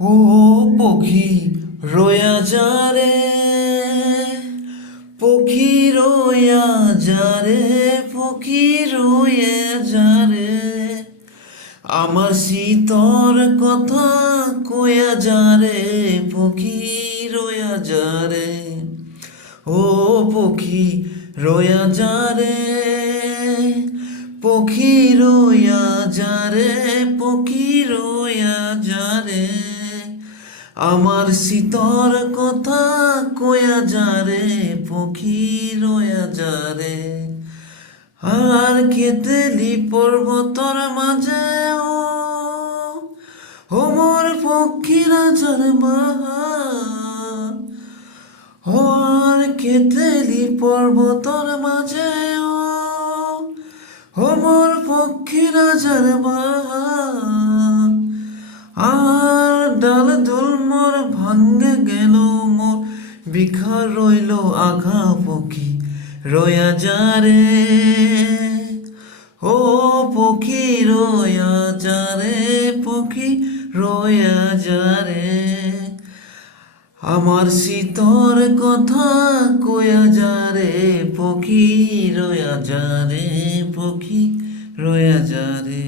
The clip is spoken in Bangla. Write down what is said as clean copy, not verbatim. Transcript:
ও পখী রয়া যারে, পখী রয়া যারে, পখী রয়ে যারে, আমার শীতর কথা কয়া যারে, পখী রয়া যারে। ও পখী রয়া যারে, পখী রয়া যারে, পখী রয়া যারে, আমার শীতর কথা কয়া যারে, পখী রয়া যারে। আর কেতেলি পর্বতর মাঝে ও মোর পক্ষীরা জানবা, আর কেতেলি পর্বতর মাঝে ও মোর পক্ষীরা জানবা, আর ডাল দুল মোর ভাঙ্গে গেল মোর বিখার রইল আঘা, পখী রয়া যারে। ও পখী রয়া যারে, পখী রয়া যারে, আমার শীতর কথা কয়া যারে, পখী রয়া যারে, পখী রয়া যারে।